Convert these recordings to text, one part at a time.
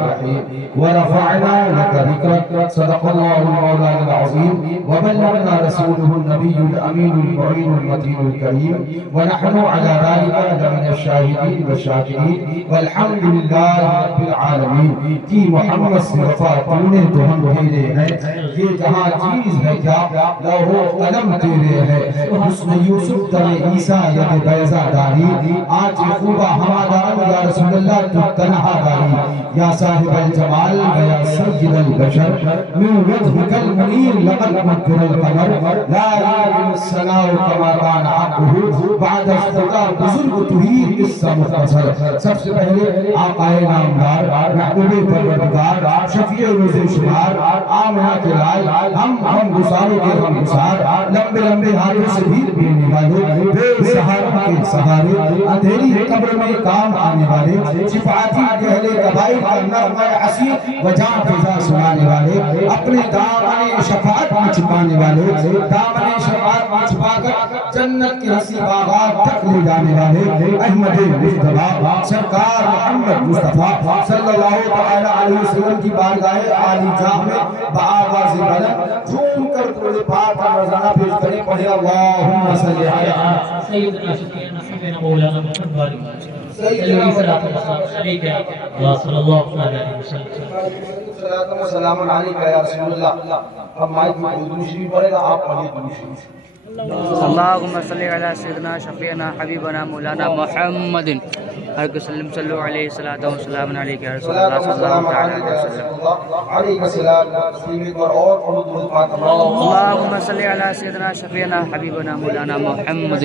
الرحيم ورفعنا لك ذكرك صدق الله المولانا العظيم وبلغنا رسوله النبي الأمين المعين المتين الكريم ونحن على ذلك لمن الشاهدين والشاكرين والحمد لله رب العالمين کہ محمد سے وفا پانے تو ہم تیرے ہیں یہ جہاں چیز ہے کیا لوح و قلم تیرے ہے حسن یوسف تر عیسیٰ ید بیضا داری آج خوبہ ہمارا یا رسول اللہ تو تنہا داری یا صاحب الجمال و یا سید البشر من وجهك المنیر لقد مکر القمر لا يعلم السناء كما كان عقبه بعد اختتار بزرگ تحیر قصہ مختصر سب سے پہلے آقا نامدار محبوب پروردگار شفیع روز شمار آمنہ کے لال ہم گساروں کے ہم گسار لمبے لمبے ہاتھوں سے بھی پینے والے بے سہاروں کے سہارے اندھیری قبر میں کام آنے والے شفاعتی اہل قبائل کا نغمہ حسین و جان فضا سنانے والے اپنے دامن شفاعت میں چھپانے والے دامن شفاعت میں چھپا کر جنت کے حسی باغات تک لے جانے والے احمد مصطفیٰ سرکار محمد مصطفیٰ صلی اللہ تعالی علیہ وسلم کی بارگاہ عالی جاہ میں بآواز بلند جھوم کر قرآن پاک کا روزانہ پیش کریں پڑھے اللہم صلی علیہ سیدنا شفیعنا حبیبنا مولانا محمد سیدنا صلی اللہ علیہ وسلم صلاة و سلام علیکہ یا رسول اللہ اب مائک میں درود شریف پڑھے گا آپ پڑھیے درود شریف اللہم صلی علی سیدنا شفیعنا حبیبنا مولانا محمد حرک سلم صلو علیہ الصلاة والسلام علیکہ یا رسول اللہ صلی اللہ علیہ وسلم علیکہ السلام اللہم صلی علی سیدنا شفیعنا حبیبنا مولانا محمد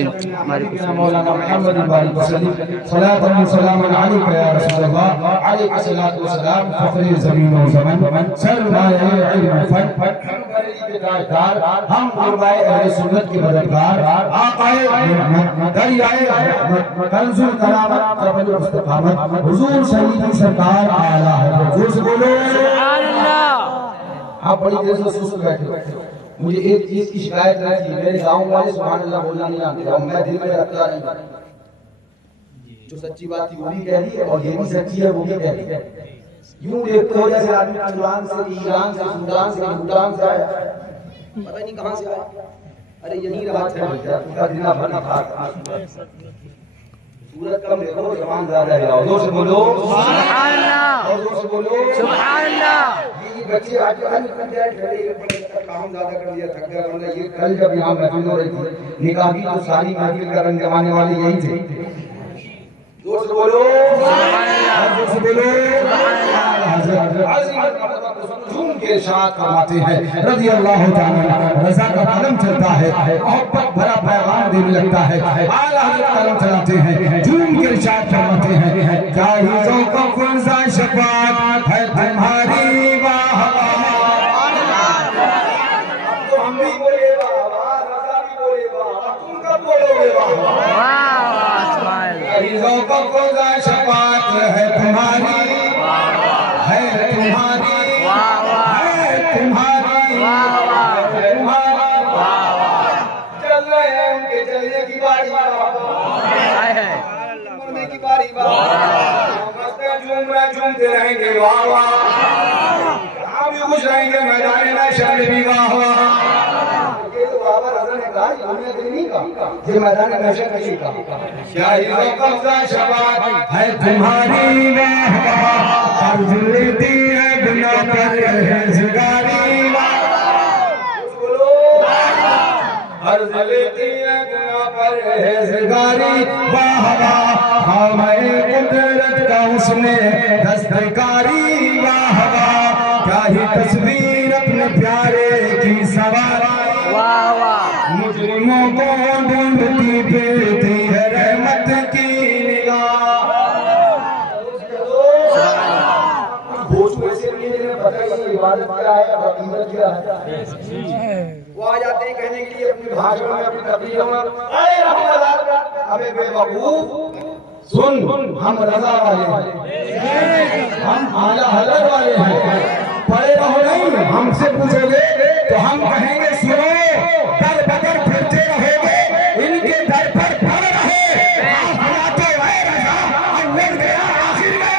مولانا محمد بارک وسلم صلاة و سلام علیکہ یا رسول اللہ علیکہ الصلاة والسلام فخر زمین و زمن سرمایہ علم فن ہم قربائے اہل سنت کے مددگار آقائے رحمت دریائے رحمت کنز کرامت قبل استقامت حضور شہید سرکار اعلیٰ حضور سے بولو سبحان اللہ. آپ بڑی دیر سے سوچ بیٹھے مجھے ایک چیز کی شکایت رہی تھی میرے گاؤں والے سبحان اللہ بولنا نہیں آتے اور میں دل میں رکھتا نہیں جو سچی بات تھی وہ بھی کہہ رہی ہے اور یہ بھی سچی ہے وہ بھی کہہ رہی ہے یوں دیکھتے ہو جیسے آدمی ایران سے ایران سے سودان سے بھوٹان سے آیا پتہ نہیں کہاں سے آیا ارے یہی رہا ہے پورا دن بھر کھا سورت کم دیکھو زبان زیادہ ہے حضور سے بولو سبحان اللہ. حضور سے بولو سبحان اللہ. یہ بچے آج کل کام زیادہ کر دیا تھک گیا ورنہ یہ کل جب یہاں محفل ہو رہی تھی نکاح کی تو ساری محفل کا رنگ جمانے والے یہی تھے حضور سے بولو سبحان اللہ. حضور سے بولو سبحان اللہ. جھوم کے ارشاد فرماتے ہیں رضی اللہ تعالی رضا کا قلم چلتا ہے محبت بھرا پیغام دینے لگتا ہے اعلیٰ حضرت قلم چلاتے ہیں جھوم کے ارشاد فرماتے ہیں جاہزوں کو فرزا شفاعت ہے تمہاری واہ تو ہم بھی بولے واہ رضا بھی بولے واہ تم کب بولو گے واہ جاہزوں کو فرزا شفاعت ہے تمہاری ہے تمہاری ہے تمہاری چل رہے ہیں ان کے چلنے کی باری مرنے کی باری جھومتے رہیں گے واہ واہ ہم بھی خوش رہیں گے میدان محشر میں بھی واہ واہ یہ تو بابا رضا نے کہا یہ میدان محشر میں نہیں کہا شاہدوں قبضہ شفاعت ہے تمہاری قرض لیتی ہے بنا پرہیزگاری قرض لیتی ہے بنا پرہیزگاری واہ واہ ہمیں قدرت کا اس نے دستکاری واہ واہ کیا ہی تصویر اپنے پیارے کی سواری واہ واہ. مجرموں کو ڈھونڈتی پھرتی ہے رحمت کی نگاہ وہ آ جاتے ہیں کہنے کے لیے اپنی بھاشن میں اپنی تقریروں میں اے رحمت ابے بے وقوف سن ہم رضا والے ہیں ہم اعلیٰ حضرت والے ہیں پڑے رہو نہیں ہم سے پوچھو گے تو ہم کہیں گے سنو در بدر پھرتے رہو گے ان کے در پر پڑ رہے آپ بناتے اے رضا ہم مر گیا آخر میں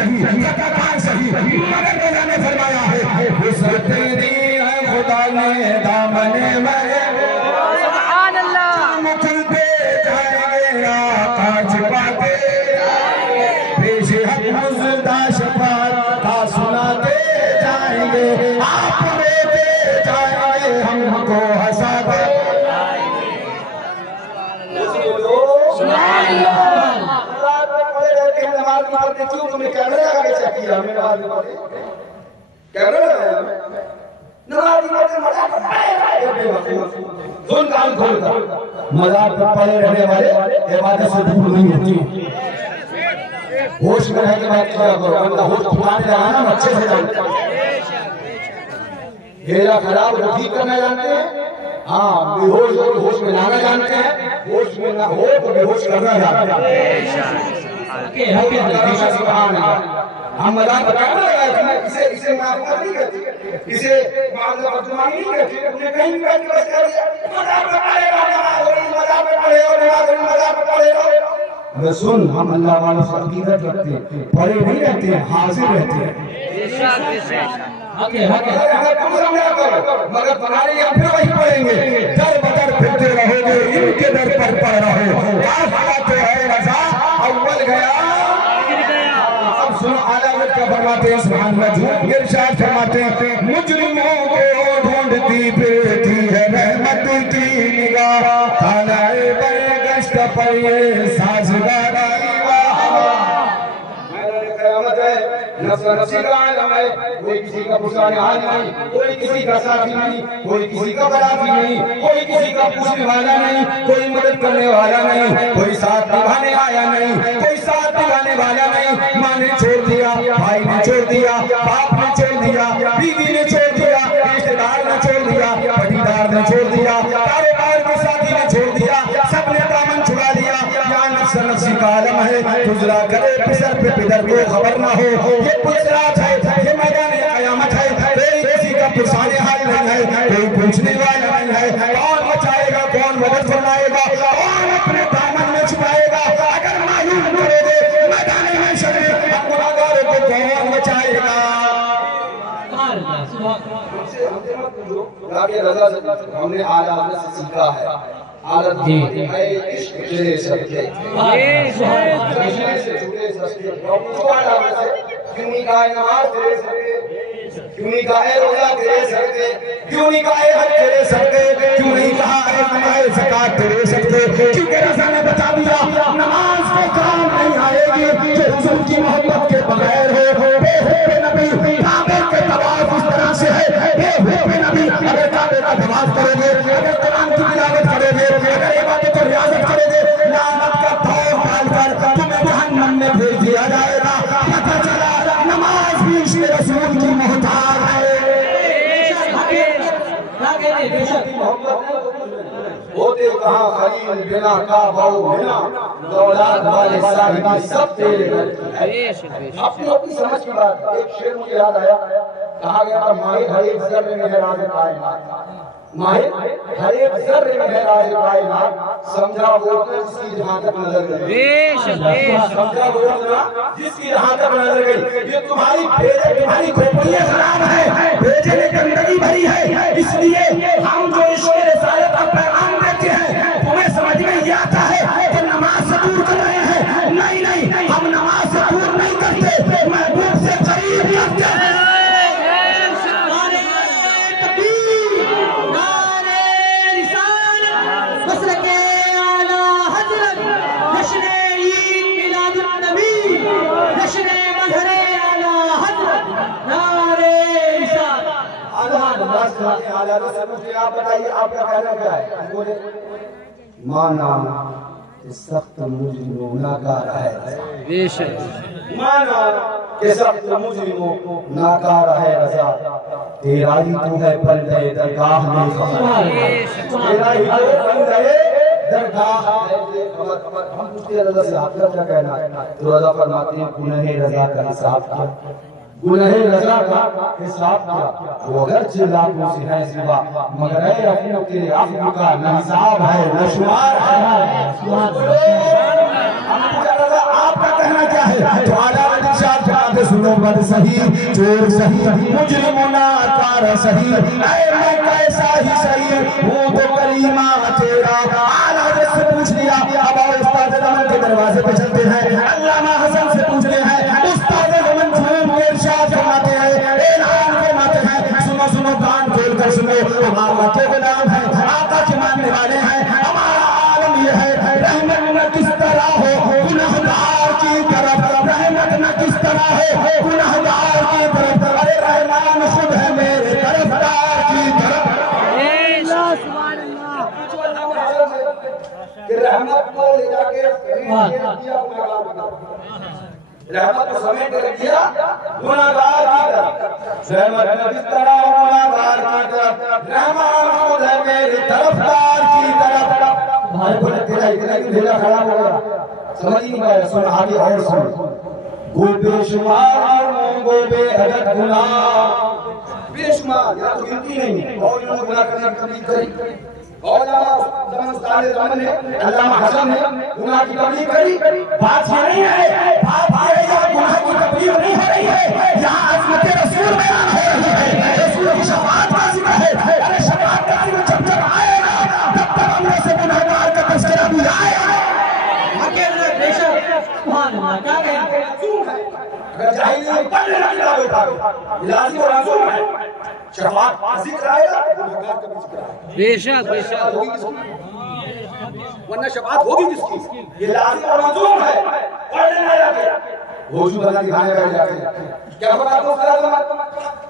صحیح زکات صحیح مگر مولا نے فرمایا ہے وسعت دی ہے خدا نے دامن میں سبحان اللہ مکھلتے جائیں گے آقا چھپاتے پیش حق مزدہ شفاعت کا سناتے جائیں گے آپ روتے جائیں گے ہم کو ہنساتے سبحان اللہ نماز پڑھتے کیوں تمہیں کیمرہ لگا کے چیک کیا ہمیں نماز پڑھتے کیمرہ لگایا ہمیں نماز پڑھتے مذہب پر پڑے رہے دون کام کھولتا مذہب پر پڑے رہنے والے عبادت سے دور نہیں ہوتی ہوش میں رہ کے بات کیا کرو بندہ ہوش ٹھکانے رہا نا اچھے سے جانتے ہیں ہیرا خراب وہ ٹھیک کرنا جانتے ہیں ہاں بے ہوش ہو تو ہوش میں لانا جانتے ہیں ہوش میں نہ ہو تو بے ہوش کرنا جانتے ہیں سبحان اللہ ہم مذہب بتانا لگا اسے معلومات نہیں کرتی اسے معلومات ترجمانی نہیں کرتی انہیں کہیں بھی بیٹھ کے بس کر دیا مذہب بتائے گا نماز ہو رہی مذہب بتائے ہو نماز ہو رہی مذہب بتائے ہو میں سن ہم اللہ والوں سے عقیدت رکھتے ہیں پڑھے نہیں رہتے ہیں حاضر رہتے ہیں مگر تمہارے یہاں پھر وہی پڑھیں گے در بدر پھرتے رہو گے ان کے در پر پڑھ رہو کافلا تو ہے رضا اول گیا اب سنو اعلیٰ حضرت کیا فرماتے ہیں سبحان اللہ ارشاد فرماتے ہیں مجرموں کو ڈھونڈتی پھرتی ہے رحمت کی نگاہ خانہ برگشت پر یہ سازگار نفس نفسی کا عالم ہے کوئی کسی کا پرسان حال نہیں کوئی کسی کا ساتھی نہیں کوئی کسی کا برافی نہیں کوئی کسی کا پوچھنے والا نہیں کوئی مدد کرنے والا نہیں کوئی ساتھ نبھانے آیا نہیں کوئی ساتھ نبھانے والا نہیں ماں نے چھوڑ دیا بھائی نے چھوڑ دیا باپ نے چھوڑ دیا بیوی نے چھوڑ دیا رشتہ دار نے چھوڑ دیا پٹیدار نے چھوڑ دیا کاروبار کے ساتھی نے چھوڑ دیا سب نے دامن چھڑا دیا یا نفس نفسی کا عالم ہے گزرا کرے پسر پہ پدر کو خبر نہ ہو یہ پلسرات ہے یہ میدان قیامت ہے کوئی کسی کا پرسان حال نہیں ہے کوئی پوچھنے والا نہیں ہے کون بچائے گا کون مدد فرمائے گا کون اپنے دامن میں چھپائے گا اگر معلوم کرو گے میدان محشر میں گناہگاروں کو کون بچائے گا ہم نے اعلیٰ حضرت سے سیکھا ہے عالت ہے عشق تیرے صدقے عشق سے جھوٹے صدقے کیوں نہیں کہا ہے نماز تیرے صدقے کیوں نہیں کہا ہے روزہ تیرے صدقے کیوں نہیں کہا ہے حج تیرے صدقے کیوں نہیں کہا ہے نماز زکات تیرے صدقے کیونکہ رضا نے بتا دیا نماز کو کام نہیں آئے گی جو حضور کی محبت کے بغیر ہو بے ہوئے نبی کعبے کے طواف اس طرح سے ہے بے ہوئے نبی اگر کعبے کا طواف کرو گے اگر قرآن کی تلاوت کرو گے اگر عبادت و ریاضت کرو گے لعنت کا دور ڈال کر تمہیں جہنم میں بھیج دیا جائے گا پتہ چلا نماز بھی عشق رسول کی محتاج ہے ہوتے کہاں خلیل بنا کعبہ بنا دولات والے صاحبی سب تیرے گھر اپنی اپنی سمجھ کی بات ایک شعر مجھے یاد آیا کہا گیا تھا ماہر ہر ایک ذرے میں ہے راز کائنات ماہر ہر ایک ذرے میں ہے راز کائنات سمجھا وہ جس کی جہاں تک نظر گئی سمجھا وہ جس کی جہاں تک نظر گئی یہ تمہاری بھیجے تمہاری کھوپڑیاں خراب ہے بھیجے میں گندگی بھری ہے اس لیے ہم جو عشق رسالت کا پیغام دیتے ہیں تمہیں سمجھ میں یہ آتا ہے کہ نماز سے دور کر رہے ہیں نہیں نہیں ہم نماز سے دور نہیں کرتے محبوب سے قریب کرتے ہیں آپ بتائیے آپ کا کہنا کیا ہے مانا کہ سخت مجرموں ناکار ہے مانا کہ سخت مجرموں ناکار ہے رضا تیرا ہی تو ہے بندے درگاہ میں خبر تیرا ہی تو بندے درگاہ ہے خبر ہم پوچھتے ہیں رضا سے آپ کا کیا کہنا ہے تو رضا فرماتے ہیں گناہ رضا کا حساب کیا گناہ رضا کا حساب کیا وہ اگرچہ لاکھوں سے ہے سوا مگر اے اپنوں تیرے عفو کا نہ حساب ہے نہ شمار ہے ہم پوچھا رضا آپ کا کہنا کیا ہے تو اعلیٰ ارشاد فرماتے سنو بد سہی چور سہی مجرم ناکار سہی اے میں کیسا ہی سہی ہوں تو کریمہ تیرا اعلیٰ حضرت سے پوچھ لیا اب آؤ استاد زمن کے دروازے پہ چلتے ہیں علامہ حسن سے پوچھتے ہیں استاد زمن جھوم کے ارشاد فرماتے ہیں اعلان فرماتے ہیں سنو سنو کان کھول کر سنو ہم آقا کے غلام ہیں آقا کے ماننے والے ہیں ہمارا عالم یہ ہے رحمت نہ کس طرح ہو گناہگار کی طرف رحمت نہ کس طرح ہو گناہگار کی طرف ارے رحمان خود ہے میرے طرفدار کی طرف کہ رحمت کو لے جا کے رحمت کو سمیٹ کر دیا گناہگار کی طرف رحمت نہ کس طرح ہو گناہگار کی طرف رحمان خود ہے میرے طرفدار کی طرف بھائی بولے تیرا اتنا کیوں بھیجا خراب ہو گیا سمجھ نہیں پایا سن آگے اور سن گو بے شمار گو بے عدد گناہ بے شمار یا تو گنتی نہیں اور انہوں نے گناہ کرنے کی تبلیغ کری اور زمان نے علامہ حسن نے گناہ کی تبلیغ کری بات یہ نہیں ہے بات یہ ہے یہاں گناہ کی تبلیغ نہیں ہو رہی ہے یہاں عظمت رسول بیان ہو رہی ہے رسول کی شفاعت واجب ہے ارے شفاعت کا دن جب جب آئے گا تب تک ہم نے سے گناہگار کا تذکرہ بھی آئے گا بے شک سبحان اللہ کیا کہیں اگر جاہل نہیں پڑھنے لگا بیٹا لازم اور لازم ہے شفاعت کا ذکر آئے گا گناہگار کا بھی ذکر آئے گا بے شک بے شک ورنہ شفاعت ہوگی کس کی یہ لازم اور لازم ہے پڑھنے نہ لگے وجود اللہ دکھانے بیٹھ جاتے کیا بتا دو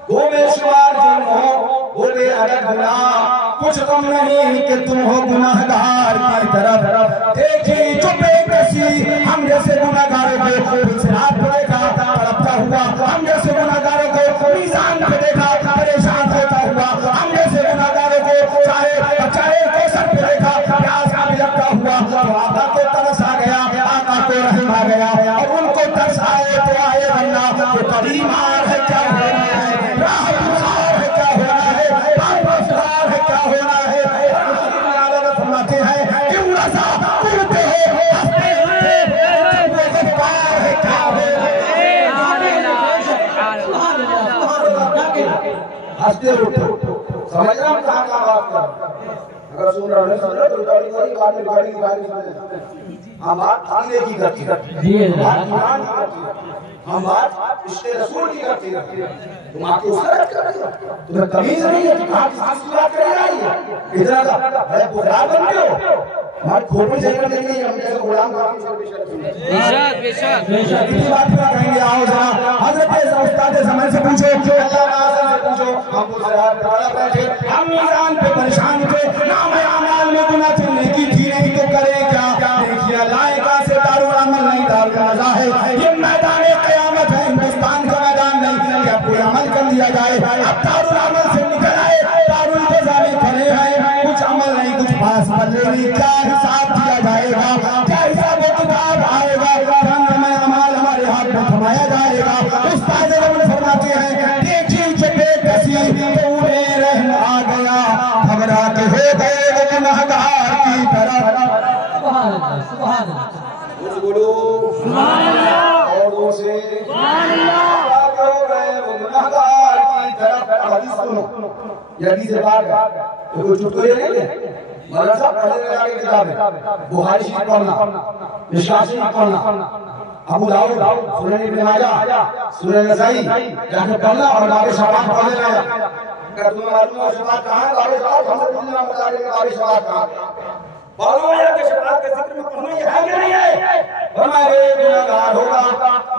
گو بے شمار جرم ہو گو بے عدد گناہ کچھ کم نہیں کہ تم ہو گناہگار کی طرف دیکھی جو بے کسی ہم جیسے گناہگاروں کو انصراف پڑے گا تڑپتا ہوا ہم جیسے گناہگاروں کو میزان پہ دیکھا پریشان ہوتا ہوا ہم جیسے گناہگاروں کو چاہے کوثر پہ دیکھا پیاس کا بھی لگتا ہوا تو آقا کو ترس آ گیا آقا کو رحم آ گیا اور ان کو ترس آئے تو آئے ورنہ تو قدیم آر ہے کیا ہونا ہے راہ گزار ہے کیا ہونا ہے باپ افطار ہے کیا ہونا ہے فرماتے ہیں کیوں رضا کرتے ہو ہستے ہوئے غفار ہے کیا ہونا ہے ہستے اٹھو سمجھ رہا ہوں کہاں کہاں بات کر اگر سن رہا ہے تو ریکارڈنگ ہم بات آنے کی کرتی ہم بات عشق رسول کی کرتی تم آپ کی اسرت کر رہے ہو تمہیں تمیز نہیں ہے کہ کہاں کس کی بات کر رہی ہے ادھر کا ہے بغلاب بنتے ہو ہمارے کھوپڑ جگہ دیکھیں گے ہم جیسے غلام بے شک اتنی بات کیا کہیں گے آؤ ذرا حضرت استاد زمان سے پوچھو اللہ آزم سے پوچھو ہم کو ذرا بڑا بیٹھے ہم میزان پہ پریشان تھے نام اعمال میں گناہ تھی نیکی تھی نہیں تو کرے کیا دیکھیے لائقہ سے دارالعمل نہیں دار کا رضا ہے یہ میدان قیامت ہے ہندوستان کا میدان نہیں کہ کوئی عمل کر لیا جائے اب دارالعمل سے نکل آئے دارالجزا میں کھڑے ہیں کچھ عمل نہیں کچھ پاس پلے نہیں کیا حساب دیا جائے گا کیا حساب و کتاب آئے گا رنگ میں عمال ہمارے ہاتھ میں تھمایا جائے گا استاد علم فرماتے ہیں دیکھی چھپے کسی تو انہیں رحم آ گیا گھبرا کے ہو گئے وہ گناہگار کی طرف سبحان اللہ سبحان اللہ بولو سبحان اللہ اور سے سبحان اللہ کیا ہو گئے وہ گناہگار کی طرف حدیث سنو یہ حدیث پاک ہے یہ کوئی چٹکو یہ نہیں ہے مولانا صاحب پہلے لگا کے کتاب ہے بخاری شریف پڑھنا مشکوٰۃ شریف پڑھنا ابو داؤد سنن ابن ماجہ سنن نسائی جا کے پڑھنا اور باب شفاعت پڑھ لینا اگر تمہیں معلوم ہو شفاعت کہاں ہے باب شفاعت ہم سے پوچھنا بتا دیں گے باب شفاعت کہاں معلوم ہے کہ شفاعت کے ذکر میں پڑھنا یہ ہے کہ نہیں ہے ہمارے گناہگار ہوگا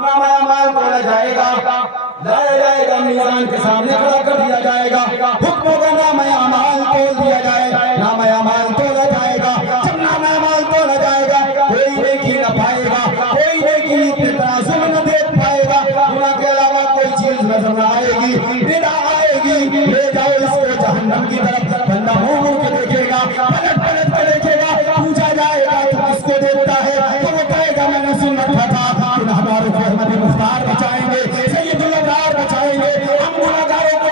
نام اعمال تولا جائے گا لایا جائے گا میزان کے سامنے کھڑا کر دیا جائے گا حکموں کا نام اعمال تول دیا جائے نام اعمال تولا جائے گا جب نام اعمال تولا جائے گا کوئی نیکی نہ پائے گا کوئی نیکی پہ ترازو میں نہ دیکھ پائے گا گناہ کے علاوہ کوئی چیز نظر نہ آئے گی بدا آئے گی لے جاؤ اس کو جہنم کی طرف بندہ منہ کے دیکھے گا پلٹ پلٹ کے دیکھے گا پوچھا جائے گا تو کس کو دیکھتا ہے تو وہ کہے گا میں نے سن رکھا تھا کہ ہمارے کو احمد مختار بچائیں گے سید الابرار بچائیں گے ہم گناہگاروں کو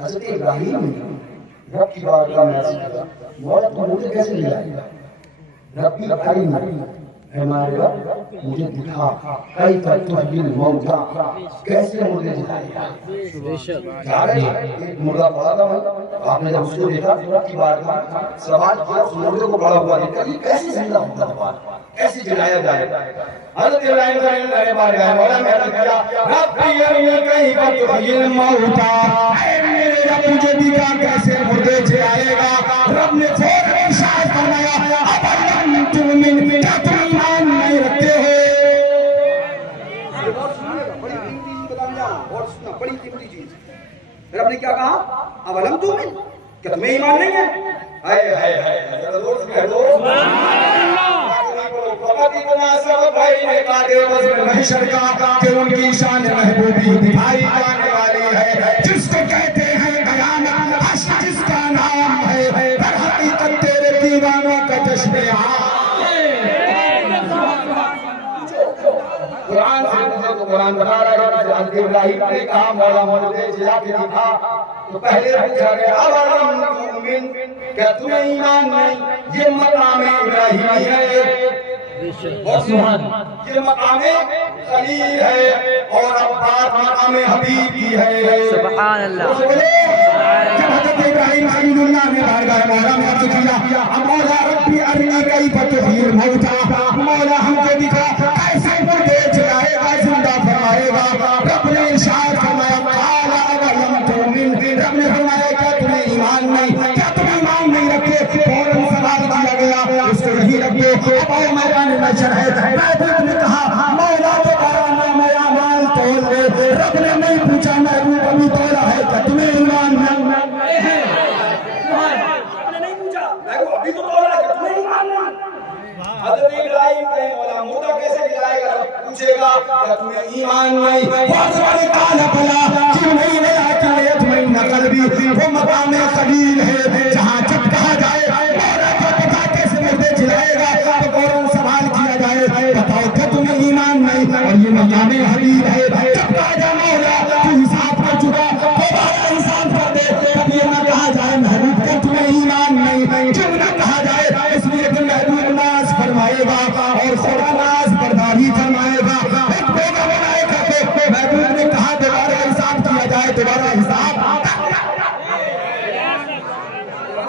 حضرت ابراہیم نے رب کی بارگاہ میں عرض کیا مولا تو مجھے کیسے لے آئے گا؟ ربی ارنی اے ہمارے رب مجھے دکھا کیف تحیی الموتیٰ کیسے مردے جلائے گا؟ جارے ایک مردہ پڑا تھا آپ نے جب اس کو دیکھا رب کی بارگاہ میں سوال کیا اس مردے کو بڑا ہوا دیکھا یہ کیسے زندہ ہوتا ہے کیسے جلایا جائے گا؟ حضرت ابراہیم صلی اللہ علیہ وسلم مولا میں عرض کیا ربی ارنی کیف تحیی الموتیٰ اے میرے رب مجھے دکھا کیسے مردے جلائے گا؟ رب نے فوراً ارشاد فرمایا اولم تؤمن کیا تم ایمان نہیں رکھتے ہو؟ بڑی قیمتی چیز بتانا اور سننا بڑی قیمتی چیز رب نے کیا کہا اولم تؤمن کیا تمہیں ایمان نہیں ہے؟ ہائے ہائے ہائے ذرا زور سے کہہ دو فقط اتنا سبب بھائی نے کہا کہ وزن محشر کا کہ ان کی شان محبوبی دکھائی جانے والی ہے جس کو کہتے ہیں قیامت حشر جس کا نام ہے در حقیقت تیرے دیوانوں کا جشن قرآن سے مجھے تو قرآن بتا رہا ہے کہ حضرت ابراہیم نے کہا مولا مردے جلا کے دکھا تو پہلے پوچھا گیا اولم تؤمن کیا تمہیں ایمان نہیں؟ یہ مقام ابراہیمی ہے یہ مقام خلیل ہے اور اب بات مقام حبیب کی ہے سبحان اللہ جب حضرت ابراہیم خلیل اللہ نے بارگاہ مولا میں عرض کیا مولا ربی ارنی کیف تحیی الموتیٰ مولا ہم کو دکھا کیسے مردے جلائے گا زندہ فرمائے گا رب نے ارشاد فرمایا قال اولم تؤمن رب نے فرمایا کیا تمہیں ایمان نہیں کیا تم ایمان نہیں رکھتے فوراً سوال کیا گیا اس کو نہیں رکھتے اب آؤ میدان محشر ہے محبوب نے کہا مولا دوبارہ نام اعمال تول لے رب نے نہیں پوچھا محبوب ابھی تولا ہے کیا تمہیں ایمان نہیں ہے رب نے نہیں پوچھا محبوب ابھی تو تولا ہے کیا تمہیں ایمان نہیں حضرت ابراہیم کہیں مولا مردہ کیسے جلائے گا پوچھے گا کیا تمہیں ایمان نہیں وَأَزْوَلِ قَالَ بَلَا کیوں نہیں وَلَٰكِنْ لِيَطْمَئِنَّ قَلْبِي وہ مقام خلیل ہے جہاں جب کہا جائے مولا کو پتا کیسے مردے جلائے گا تو فوراً سوال کیا جائے بتاؤ کیا تمہیں ایمان نہیں اور یہ مقام حبیب ہے جب کہا جائے مولا تو حساب کر چکا دوبارہ حساب کر دے تب یہ نہ کہا جائے محبوب کیا تمہیں ایمان نہیں کیوں نہ کہا جائے اس لیے کہ محبوب ناز فرمائے گا اور خدا ناز برداری فرمائے گا ایک بیگا بنائے گا تو محبوب نے کہا دوبارہ حساب کیا جائے دوبارہ حساب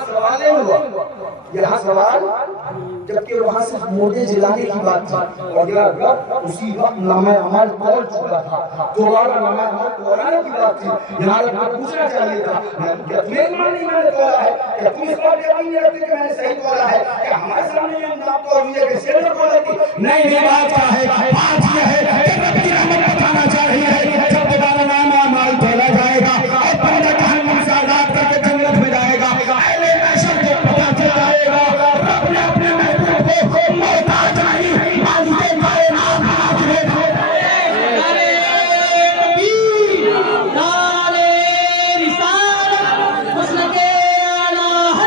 سوال نہیں ہوا یہاں سوال جبکہ وہاں صرف مردے جلانے کی بات تھی اور یہ رب اسی وقت نامہ اعمال کھول چکا تھا دوبارہ نامہ اعمال کھولانے کی بات تھی یہاں رب کو پوچھنا چاہیے تھا کیا تمہیں ایمان نہیں میں نے تولا ہے کیا تم اس بات یقین نہیں رکھتے کہ میں نے صحیح تولا ہے کیا ہمارے سامنے یہ انجام تو مجھے کیسے نہ تولا تھی نہیں بات کیا ہے بات یہ ہے کہ رب کی رحمت بتانا چاہیے جب دوبارہ نامہ اعمال تولا جائے گا اور بندہ جہنم سے آزاد کر کے جنت میں جائے گا اہل محشر کو پتہ چل جائے گا رب نے اپنے محبوب کو محتاج نہیں مالک کائنات بنا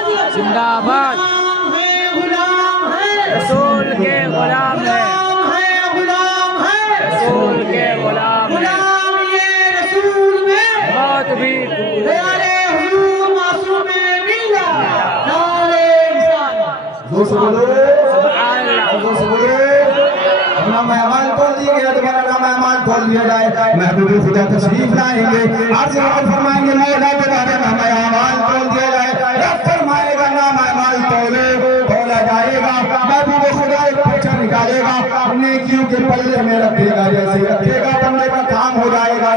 کے زندہ آباد رسول کے غلام ہے رسول کے غلام ہے بہت بھی سبحان نام اعمال کھول دیا گیا دوبارہ نام اعمال کھول دیا جائے محبوب خدا تشریف لائیں گے عرض فرمائیں گے مولا دوبارہ نام اعمال کھول دیا جائے رب فرمائے گا نام اعمال تولا جائے گا محبوب خدا ایک پرچہ نکالے گا نیکیوں کے پلے میں رکھے گا جیسے رکھے گا بندے کا کام ہو جائے گا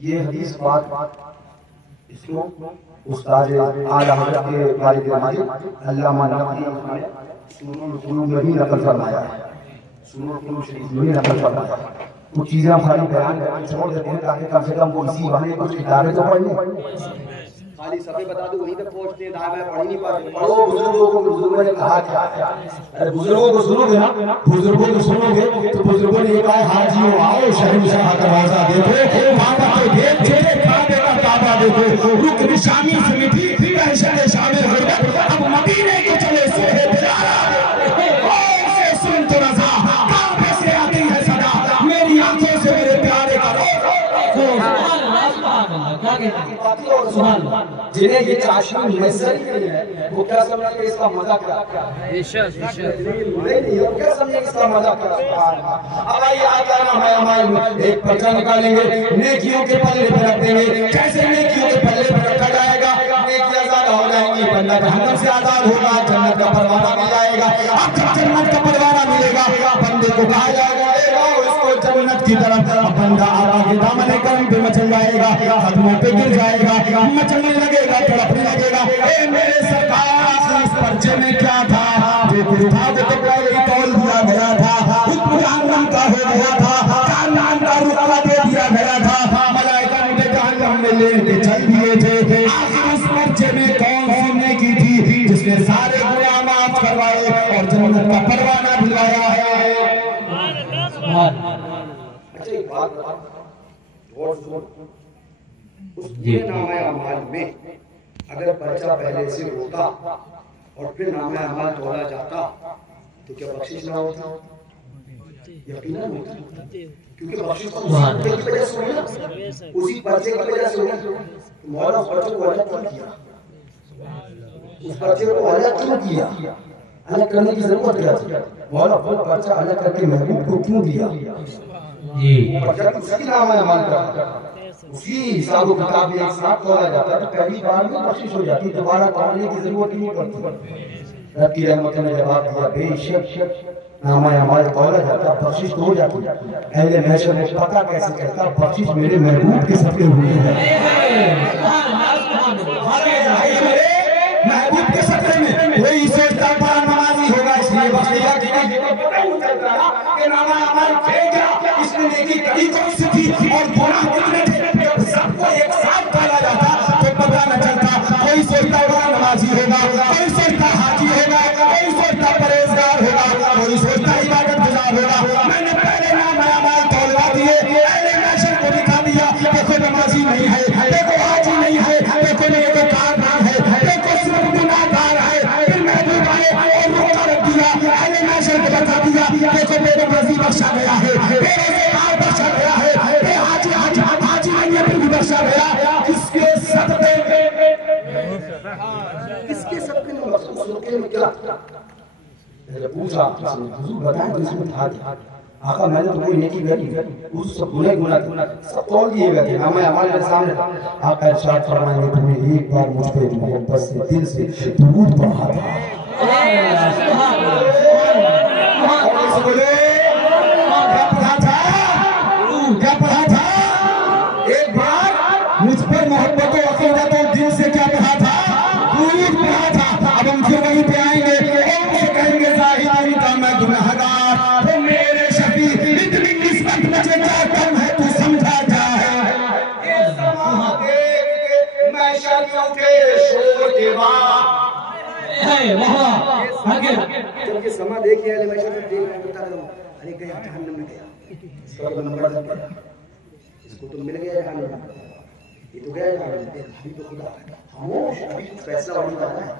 یہ حدیث بات اس کو استاد اعلیٰ حضرت کے والد ماجد علامہ نقوی نے سنن القلوب میں بھی نقل فرمایا ہے سنن القلوب شریف میں بھی نقل فرمایا ہے وہ چیزیں ہم خالی بیان کر کے چھوڑ دیتے ہیں تاکہ کم سے کم وہ اسی بہانے کچھ کتابیں تو پڑھ لیں خالی صفحے بتا دو وہیں تک پہنچتے ہیں دائیں بائیں پڑھ ہی نہیں پاتے پڑھو بزرگوں کو بزرگوں نے کہا کیا بزرگوں کو سنو گے نا بزرگوں کو سنو گے تو بزرگوں نے یہ کہا حاجیوں آؤ شہنشاہ کا دروازہ دیکھو کعبہ کے گیٹ کھلے کعبے کا کعبہ دیکھو رکن شامی سے مٹی دہشت شامل غربت اب مدینے کے چلے سوہے بلال سے سن تو رضا کعبے سے آتی ہے صدا میری باقی اور جنہیں یہ چاشنی میسر ہی نہیں ہے وہ کیا سمجھے کہ اس کا مزہ کیا نہیں، وہ کیا سمجھے اس کا مزہ کیا؟ اب آئیے آتا ہے ہمارے اعمال میں ایک پرچہ نکالیں گے، نیکیوں کے پلے پر رکھ دیں گے. کیسے نیکیوں کے پلے پر رکھا جائے گا؟ نیکیاں زیادہ ہو جائیں گی، بندہ جہنم سے آزاد ہوگا، جنت کا پروانہ مل جائے گا. اب جب جنت کا پروانہ ملے گا بندے کو کہا جائے گا اس کو جنت کی طرف. بندہ آگے دامن کرم پہ مچل جائے گا، قدموں پہ گر جائے گا، مچلنے لگے گا، تڑپنے لگے گا. اے میرے سرکار اس پرچے میں کیا تھا؟ جو کچھ تھا وہ تو پہلے ہی تول دیا گیا تھا، حکم جہنم کا ہو گیا تھا، جہنم کا رتبہ دے دیا گیا تھا. ملائکہ مجھے جہنم میں لے کے چل دیے تھے. آخر اس پرچے میں کون سی نیکی تھی جس نے سارے گناہ معاف کروائے اور جنت کا پروانہ دلوایا ہے؟ اچھا ایک بات غور سن، اس نامہ اعمال میں اگر پرچہ پہلے سے ہوتا اور پھر نامہ اعمال تولا جاتا تو کیا بخشش نہ ہوتا؟ یقیناً ہوتا، کیونکہ بخشش تو اسی کی وجہ سے ہوئی نا، اسی پرچے کی وجہ سے ہوئی. مولا اس پرچے کو الگ کیوں کیا؟ اس پرچے کو الگ کیوں کیا؟ الگ کرنے کی ضرورت کیا تھی؟ مولا وہ پرچہ الگ کر کے محبوب کو کیوں دیا؟ اور جب اسی نامہ اعمال کا اسی حساب و کتاب میں ایک ساتھ تولا جاتا ہے تو پہلی بار میں بخشش ہو جاتی، دوبارہ توڑنے کی ضرورت نہیں پڑتی. رب کی رحمت نے جواب دیا بے شک نامہ اعمال تولا جاتا بخشش تو ہو جاتی. اہل محشر میں پتہ کیسے چلتا بخشش میرے محبوب کے صدقے ہوئی ہے، محبوب کے صدقے میں. وہی سوچتا بڑا نمازی ہوگا اس لیے بخش دیا کہ نامہ اعمال کیا اس نے نیکی کری کون سی تھی اور گناہ کتنے تھے. جب سب کو ایک ساتھ ڈالا جاتا تو پتہ نہ چلتا. کوئی سوچتا بڑا نمازی ہوگا، کوئی سوچتا حاجی ہوگا، کوئی سوچتا پرہیزگار ہوگا، کوئی سوچتا عبادت گزار ہوگا. میں نے پہلے نامہ اعمال تولوا دیے، اہل محشر کو دکھا دیا دیکھو نمازی نہیں ہے، دیکھو حاجی نہیں ہے، دیکھو نیکوکار نہیں ہے، دیکھو صرف گناہگار ہے. پھر محبوب آئے اور روزہ رکھ دیا، اہل محشر کو بتا دیا دیکھو بے نمازی بخشا گیا ہے، بے روزگار بخشا گیا ہے، بے حاجی نہیں ہے پھر بھی بخشا گیا. کس کے صدقے میں صدقے میں کیا پوچھا حضور بتائیں تو اس میں تھا کیا؟ آقا میں نے تو کوئی نیکی کری، اس سب گناہ سب توڑ دیے گئے. نامہ اعمال میرے سامنے. آقا ارشاد فرمائیں گے تمہیں ایک بار مجھ پہ محبت سے دل سے درود پڑھا تھا. کیا پڑھا تھا؟ ایک بار مجھ پر محبت و عقیدت و دل سے کیا پڑھا تھا؟ درود پڑھا تھا. اب ہم پھر وہیں پہ آئیں گے اور سے کہیں گے ظاہری کا میں گناہگار تو میرے شفیع اتنی نسبت مجھے کیا کم ہے تو سمجھا جائے. یہ سما دیکھ کے میں شریوں کے شور کے بعد جب یہ سما دیکھے علی محشر میں دیکھ رہے ہیں بتا رہا ہوں ارے گیا جہنم میں گیا، اس کا نمبر دے دیا، اس کو تو مل گیا جہنم میں، یہ تو گیا جہنم میں. ابھی تو خدا خاموش، ابھی فیصلہ ہونے والا ہے.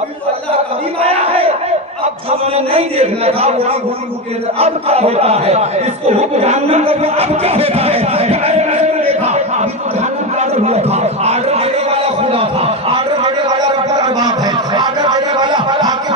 ابھی تو اللہ کا حبیب آیا ہے. اب جو میں نے نہیں دیکھنا تھا وہ گھوم کے اندر اب کیا ہوتا ہے، اس کو حکم جہنم کا اب کیا ہوتا ہے. دیکھا ابھی تو جہنم کا آرڈر ہوا تھا، آرڈر دینے والا خدا تھا، آرڈر دینے والا رب الارباب ہے، آرڈر دینے والا حاکم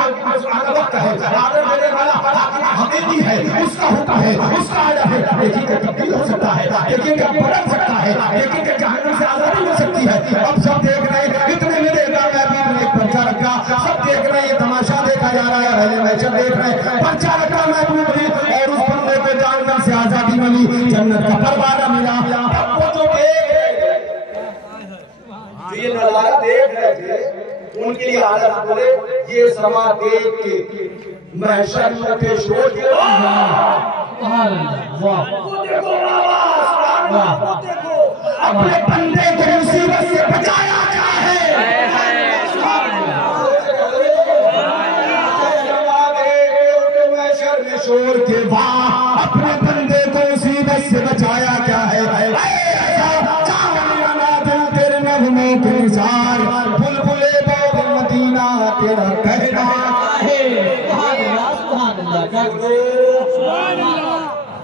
وقت ہے، آرڈر دینے والا حاکم حقیقی ہے. اس کا حکم ہے، اس کا آرڈر ہے. لیکن کہ تبدیل ہو سکتا ہے، لیکن کہ پلٹ سکتا ہے، لیکن کہ جہنم سے آزادی ہو سکتی ہے. اب سب دیکھ رہے ہیں اتنے میں دیکھا میں بھی ایک پرچہ رکھا، سب دیکھ رہے ہیں یہ تماشا دیکھا جا رہا ہے. اہل محشر دیکھ رہے ہیں پرچہ رکھا محبوب نے اور اس بندے کو جہنم سے آزادی ملی، جنت کا پروانہ ملا. اب وہ جو دیکھ رہے تھے جو یہ نظارہ دیکھ رہے تھے ان کے لیے حالت بولے یہ سما دیکھ کے محشر کے شور کے اپنے بندے کو مصیبت سے بچایا کیا ہے. شور کے بعد اپنے بندے کو مصیبت سے بچایا کیا ہے. تیرے نغموں کے نثار بلبلے باب مدینہ تیرا کہنا ہے.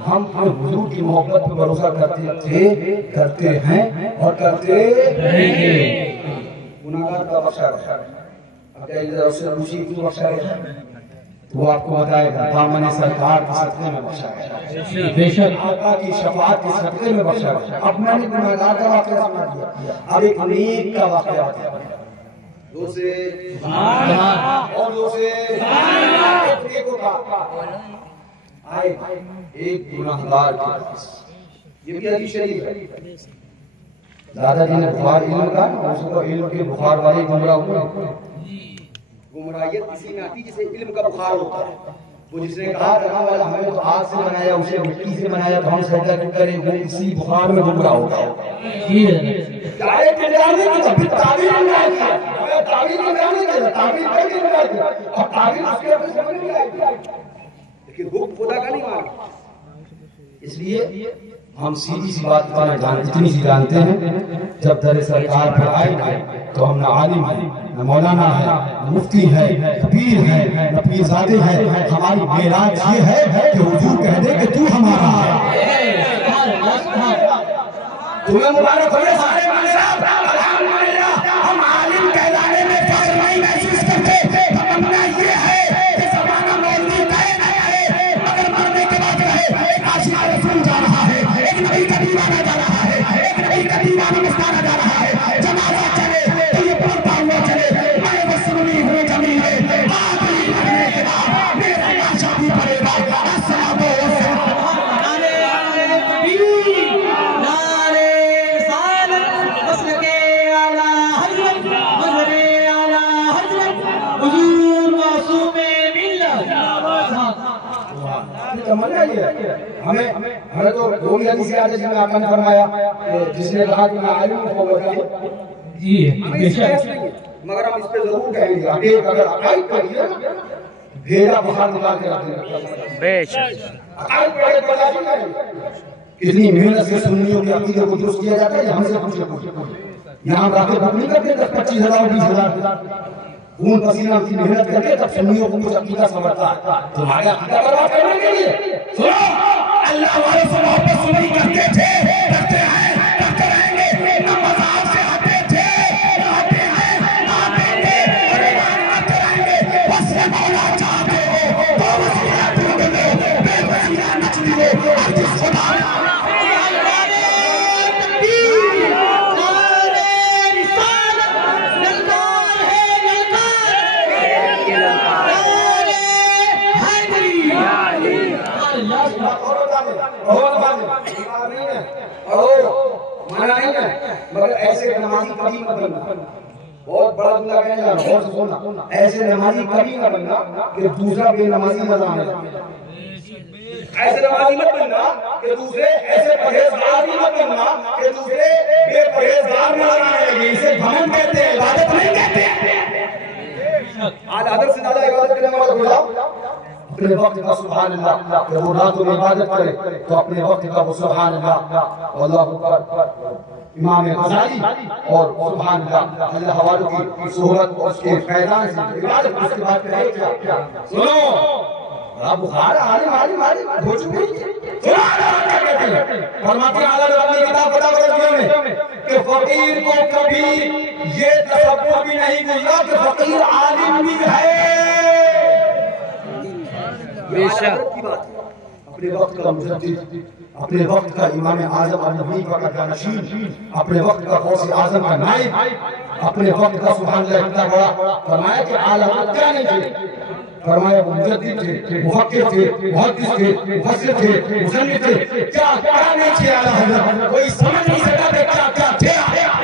ہم حضور کی محبت پہ بھروسہ کرتے تھے، کرتے ہیں اور کرتے رہیں گے۔ گناہگار کا بخشا رہا ہے، اگر اس سے روشی کیوں بخشا رہا ہے تو وہ آپ کو بتائے گا۔ دامن سرکار کے صدقے میں بخشا ہے، بے شک آقا کی شفاعت کے صدقے میں بخشا ہے۔ اب میں نے گناہگار کا واقعہ سنا دیا، اب ایک نیک کا واقعہ ہے۔ دو سے اور دو سے ایک کو کہا آئے ایک گناہگار کے پاس، یہ بھی حدیث شریف ہے۔ دادا جی نے بخار علم کا، اس کو علم کے بخار والے گمراہ ہوئے۔ گمراہیت کسی میں آتی جسے علم کا بخار ہوتا ہے۔ وہ جس نے کہا کہ ہمیں تو آگ سے بنایا، اسے مٹی سے بنایا، تو ہم سجدہ کیوں کریں؟ وہ اسی بخار میں گمراہ ہوگا۔ لیکن وہ خدا کا نہیں مانا۔ اس لیے ہم سیدھی سی بات اتنی سی جانتے ہیں، جب در سرکار پر آئے گے تو ہم نہ عالم ہیں، نہ مولانا ہے، نہ مفتی ہے، نہ پیر ہے، نہ پیرزادے ہے۔ ہماری معراج یہ ہے کہ حضور کہہ دے کہ تو ہمارا ہے۔ تمہیں مبارک ہو سارے مانے صاحب، الحمدللہ ہم عالم کہلانے میں فخر نہیں محسوس کرتے۔ تمنا یہ ہے کہ زمانہ مولوی کہے نہ کہے، مگر مرنے کے بعد رہے۔ ایک عاشق رسول جا رہا ہے، ایک نبی کا دیوانہ جا رہا ہے، ایک نبی کا دیوانہ مستانہ جا رہا ہے۔ جنازہ چلے تو یہ پڑھتا ہوا چلے، میں بسنی ہوں زمین میں، آخری مرنے کے بعد میرا لاشا بھی پڑے گا۔ السلام علیکم۔ ہمیں تو دو ہی حدیث یاد ہے جس میں آقا نے فرمایا جس نے کہا کہ میں عالم کو بتاؤں، مگر ہم اس پہ ضرور کہیں گے اگر عقائد پڑھیے بھیڑا بخار نکال کے رکھیں بے شک عقائد پڑھے برداشت کریں۔ کتنی محنت سے سنیوں کے عقیدے کو درست کیا جاتا ہے، ہم سے پوچھے یہاں راکے بک نہیں کرتے 10-25,000 20,000 خون پسینہ کی محنت کر کے تب سنیوں کو کچھ عقیدہ سمجھتا ہے۔ تمہارے عقیدہ برباد کرنے کے لیے سنو، اللہ والے سے محبت سنی کرتے تھے، کرتے ہیں، کرتے رہیں گے۔ نہ مذہب سے ہٹے تھے، ہٹے ہیں، ہٹیں گے، اور ایمان کرتے رہیں گے۔ وصل مولا چاہتے ہو تو وسیلہ ڈھونڈ لو، بے وسیلہ نچ لو، ہر جس خدا مگر ایسے نمازی کبھی نہ بننا، بہت بڑا جملہ کہنے جا رہا ہوں، غور سے سننا، ایسے نمازی کبھی نہ بننا کہ دوسرا بے نمازی نظر آنے لگے۔ ایسے نمازی مت بننا کہ دوسرے، ایسے پرہیزگار بھی مت بننا کہ دوسرے بے پرہیزگار نظر آنے لگے۔ اسے گھمنڈ کہتے ہیں، عبادت نہیں کہتے۔ آج حضرت سے زیادہ عبادت کرنے والا بلاؤ اپنے وقت کا سبحان اللہ، کہ وہ راتوں میں عبادت کرے تو اپنے وقت کا وہ سبحان اللہ، اللہ اکبر، امام غزالی اور سبحان اللہ، اللہ والوں کی صحبت اور اس کے فیضان سے عبادت۔ اس کے بعد کہے کیا؟ سنو آپ بخار عالم ہو چکے فرماتے ہیں اعلیٰ رب کی کتاب فتاوی میں کہ فقیر کو کبھی یہ تصور بھی نہیں گزرا کہ فقیر عالم بھی ہے۔ اپنے وقت کا مجدد، اپنے وقت کا امام اعظم ابو حنیفہ کا جانشین، اپنے وقت کا غوث اعظم کا نائب، اپنے وقت کا سبحان اللہ اتنا بڑا، فرمایا کہ اعلیٰ کیا نہیں تھے؟ فرمایا وہ مجدد تھے، محقق تھے، محدث تھے، مفسر تھے، مصنف تھے، کیا نہیں تھے اعلیٰ حضرت؟ کوئی سمجھ نہیں سکتا کہ کیا تھے۔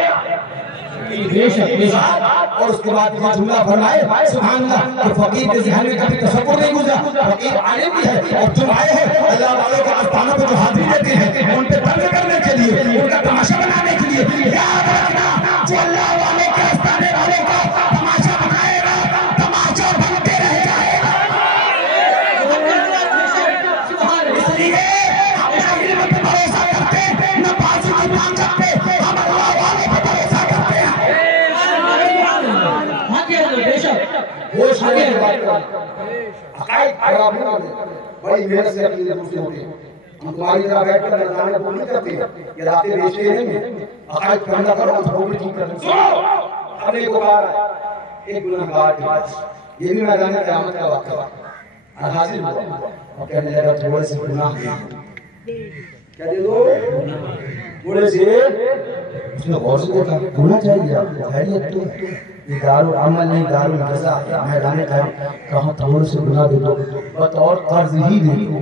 اور اس کے بعد یہ جملہ فرمائے سبحان اللہ کہ فقیر کے ذہن میں کبھی تصور نہیں گزرا فقیر عالم بھی ہے، اور تم آئے ہو اللہ والوں کے آستانوں پہ جو حاضری دیتے ہیں ان پہ طرز کرنے کے لیے، ان کا تماشا بنانے کے لیے۔ یاد رکھنا جو اللہ والوں کے آستانے والوں کا تماشا بنائے گا تماشا بنتے رہ جائے گا۔ اس لیے ہم نہ علم پہ بھروسہ کرتے نہ بازو کی مان کرتے، ہم اللہ والوں پہ بھروسہ کرتے ہیں۔ عقائد خراب نہیں ہوتے، بڑی محنت سے عقیدے دوسرے ہوتے ہیں۔ ہم تمہاری طرح بیٹھ کر نظرانے کو نہیں کرتے یہ راتیں بیچتے ہیں عقائد کا حملہ کرو تو بھی ٹھیک کرتے سنو ہم نے کو کہا ہے ایک گناہگار کے پاس یہ بھی میدان قیامت کا واقعہ حاضر ہوا اور کہنے لگا تھوڑے سے گناہ کیا دے دو تھوڑے سے اس نے غور سے دیکھا گناہ چاہیے آپ کو خیریت تو یہ دارالعمل نہیں دارالجزا ہے میدان قیامت کہاں تھوڑے سے گناہ دے دو بطور قرض ہی دے دو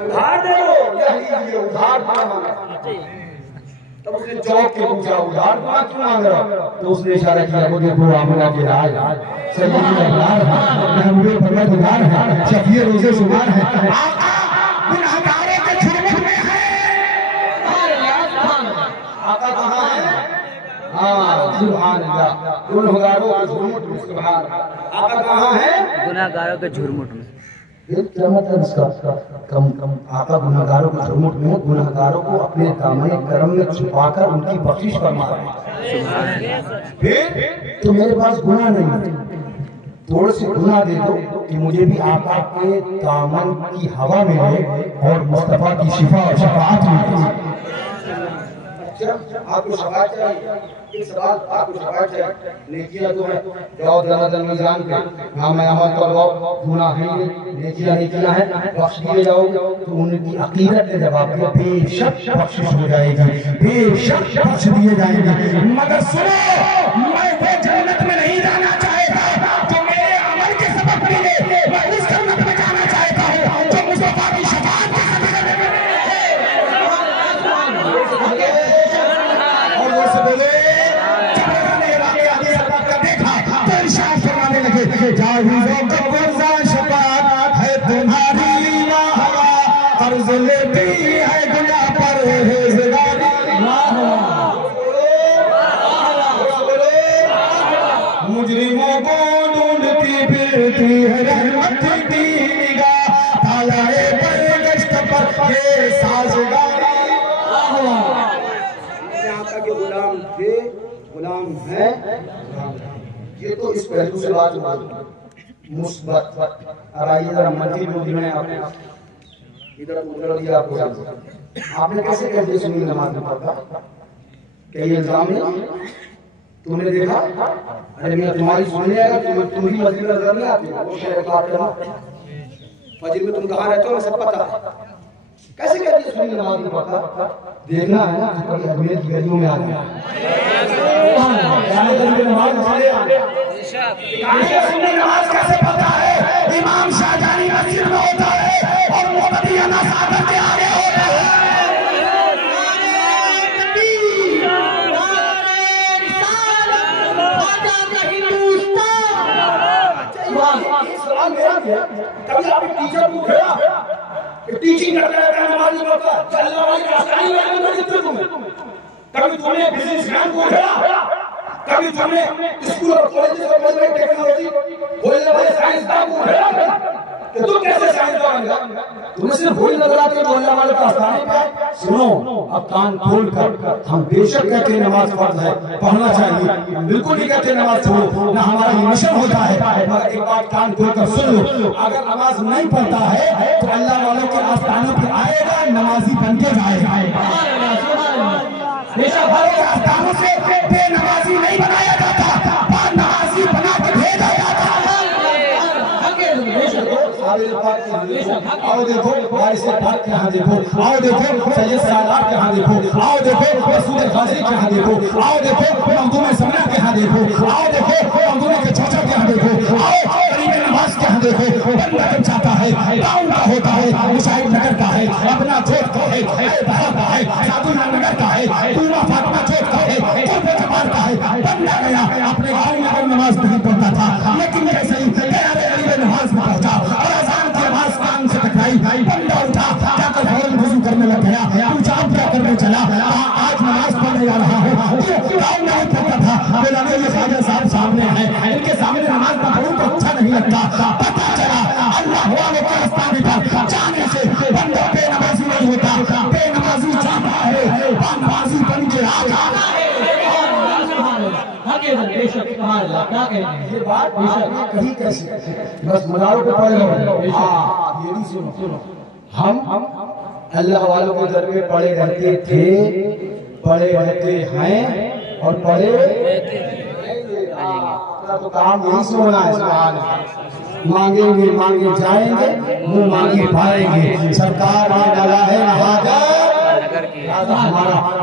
ادھار دے دو ادھار مانگا تب اس نے چوک کے پوچھا ادھار کیوں مانگ رہا تو اس نے اشارہ کیا وہ دیکھو آمنہ کے راج سیدی ابرار ہے محمود پروردگار ہے شفیع روزے شمار ہے آقا گناہگاروں کے جھرمٹ میں ہے آقا کہاں ہے سبحان اللہ گناہگاروں کے جھرمٹ میں سبحان آقا کہاں ہے گناہگاروں کے جھرمٹ میں کیا مطلب اس کا کم آقا گناہگاروں کے جھرمٹ میں گناہگاروں کو اپنے دامن کرم میں چھپا کر ان کی بخشش فرما رہے ہیں پھر تو میرے پاس گناہ نہیں تھوڑے سے گناہ دے دو کہ مجھے بھی آقا کے دامن کی ہوا ملے اور مصطفیٰ کی شفا اور شفاعت ملے آپ کو شفاعت چاہیے ایک سوال آپ کو شفاعت چاہیے نیکیاں تو ہے جاؤ جنت المیزان پہ یہاں میں عمل کر رہا گناہ ہے نیکیاں ہے بخش دیے جاؤ تو ان کی عقیدت نے جواب دیا بے شک بخشش ہو جائے گی بے شک بخش دیے جائیں گے مگر سنو میں وہ جنت میں نہیں جانا چاہتا جو میرے عمل کے سبب ملے میں اس جنت میں جانا چاہتا ہوں جو مصطفیٰ کی شفاعت کے سبب جاہیزوں کا برزا شفاعت ہے تمہاری ماہوا عرض لیتی ہے گناہ پر ہزگاری مجرموں کو ڈھونڈتی پھرتی ہے رحمت کی نگاہ تالائے پر گشت پر یہ سازگاری یہاں تک کہ غلام تھے غلام ہیں یہ تو اس پہلو سے بات ہوئی مثبت اب آئیے ذرا منفی بودی میں آپ ادھر ادھر دیا آپ نے کیسے کہہ دیا سنی نماز میں پڑھتا کہ یہ الزام نہیں تم نے دیکھا ارے میں تمہاری سننے آئے گا تم ہی مسجد میں نظر نہیں آتی وہ شہر کار کرنا مسجد میں تم کہاں رہتے ہو میں سب پتا ہے کیسے کہہ دیا سنی نماز میں پڑھتا دیکھنا ہے نا کبھی اجمیر کی گلیوں میں آ گیا سنی نماز کیسے پڑھتا ہے امام شاہجہانی مسجد میں ہوتا ہے اور محمدیانہ صاحب کے آگے ہو رہا ہے کبھی آپ ٹیچر کو کھڑا ٹیچنگ کرتا ہے نمازی پڑھتا ہے چلنا والی راستانی میں اندر جتنے تمہیں کبھی تم نے بزنس مین کو کھڑا کبھی تم نے اسکول اور کالجز اور مجموعی ٹیکنالوجی بولنے والے سائنسدان کو کھڑا کہ تم کیسے سائنسدان گا تمہیں صرف وہی نظر آتے ہیں بولنے والے کا آستانے پہ سنو اب کان کھول کر ہم بے شک کہتے ہیں نماز فرض ہے پڑھنا چاہیے بالکل نہیں کہتے نماز چھوڑو نہ ہمارا یہ مشن ہوتا ہے مگر ایک بات کان کھول کر سن لو اگر نماز نہیں پڑھتا ہے تو اللہ والوں کے آستانوں پہ آئے گا نمازی بن کے جائے گا والوں کے آستانوں سے بے نمازی نہیں بنایا جاتا با نمازی بنا کے بھیجا جاتا آؤ دیکھو وارث پاک کے ہاں دیکھو آؤ دیکھو سید سالار کے ہاں دیکھو آؤ دیکھو مسعود غازی کے ہاں دیکھو آؤ دیکھو مخدوم سمرہ کے ہاں دیکھو آؤ دیکھو مخدوم کے چاچا کے ہاں دیکھو آؤ غریب نواز کے ہاں دیکھو بندہ جب چاہتا ہے گاؤں کا ہوتا ہے مشاہد نگر کا ہے اپنا چھوٹ کا ہے بہا کا ہے ساتو نگر کا ہے پورا فاطمہ چھوٹ کا ہے قرب جمال کا ہے بندہ گیا اپنے گاؤں میں نماز نہیں پڑھتا تھا لیکن جیسے ہی غریب نواز میں پہنچا اور اذان کی آواز کان سے ٹکرائی بندہ اٹھا جا کر فوراً وضو کرنے لگ گیا پوچھا کیا کرنے چلا آج نماز پڑھنے جا رہا ہے گاؤں میں پڑھتا تھا بولا یہ خواجہ صاحب سامنے ہیں ان کے سامنے نماز نہ پڑھوں تو اچھا نہیں لگتا پتہ چلا اللہ والوں کے آستانے پر جانے سے بندہ بے نمازی نہیں ہوتا بے نمازی جاتا ہے با نمازی بن کے آ جانا ہے یہ بات کہیں کیسے بس مناروں پہ پڑھ لو یہ نہیں سنو ہم اللہ والوں کے در پہ پڑے رہتے تھے، پڑے رہتے ہیں اور پڑے تو کام نہیں سونا ہے. سبحان اللہ. مانگیں گے مانگے جائیں گے، وہ مانگے پائیں گے. سرکار میں ڈالا ہے ہمارا.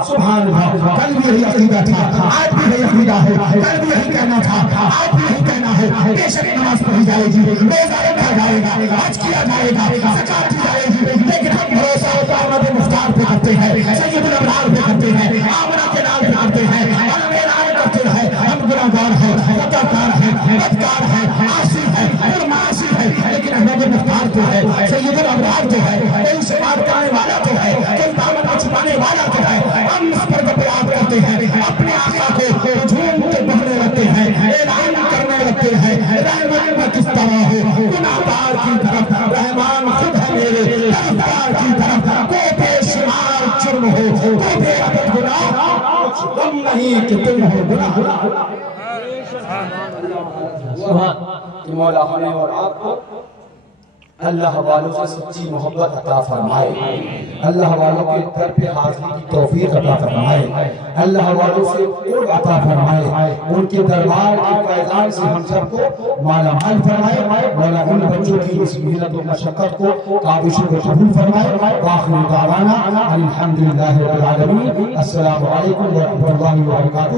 سبحان اللہ. کل بھی یہی عقیدہ تھا، آج بھی یہی عقیدہ ہے، کل بھی یہی کہنا تھا، آج بھی یہی کہنا ہے. بے شک نماز پڑھی جائے گی، روزہ رکھا جائے گا، حج کیا جائے گا، زکات دی جائے گی، لیکن ہم بھروسہ احمد مختار پہ کرتے ہیں، سید الابرار پہ کرتے ہیں، آمنہ کے نام پہ کرتے ہیں، ہم اعلان کرتے ہیں ہم گناہگار ہیں، خطاکار ہیں، بدکار ہیں، عاصی ہیں اور معاصی ہیں، لیکن احمد مختار تو ہے، سید الابرار تو ہے، کوئی سے بات کرنے والا تو ہے، کوئی دامن کو چھپانے والا تو ہے. ہم اس پر جب یاد کرتے ہیں اپنے آقا کو جھوم کے بہنے لگتے ہیں، اعلان کرنے لگتے ہیں رحمان میں کس طرح ہو، گناہگار کی طرف رحمان خود ہے میرے، گناہگار کی طرف کو بے شمار جرم ہو، کو بے عدد گناہ کچھ غم نہیں کہ تم ہو گناہ. کہ مولا ہمیں اور آپ کو اللہ والوں سے سچی محبت عطا فرمائے، اللہ والوں کے در پہ حاضری کی توفیق عطا فرمائے، اللہ والوں سے قرب عطا فرمائے، ان کے دربار کے فیضان سے ہم سب کو مالا مال فرمائے. مولا ان بچوں کی اس محنت و مشقت کو کاوشوں کو قبول فرمائے. وآخر دعوانا الحمدللہ رب العالمین. السلام علیکم ورحمۃ اللہ وبرکاتہ.